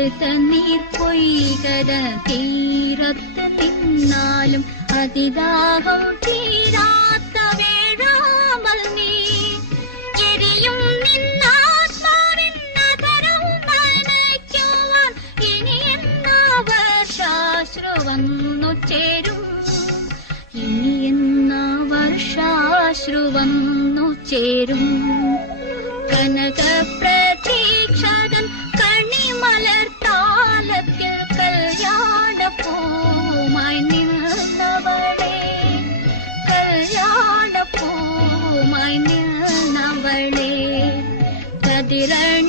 ചെറുതണ്ണീർ പൊയ്കര തീരത്ത് തിന്നാലും അതിദാഹം തീരാത്ത വേഴാമ്പൽ നീ. എരിയും നിന്നാത്മാവിൻ നഗരം നനയ്ക്കുവാൻ ഇനി എന്നാ വർഷാശ്രു വന്നു ചേരും, ഇനി എന്നാ വർഷാശ്രു വന്നു ചേരും. കനക പ്രതീക്ഷകൻ കണിമലർ താലത്തിൽ കല്യാണപ്പൂമായി നിന്നവളെ, കല്യാണപ്പൂമായി നിന്നവളെ. കതിരൾ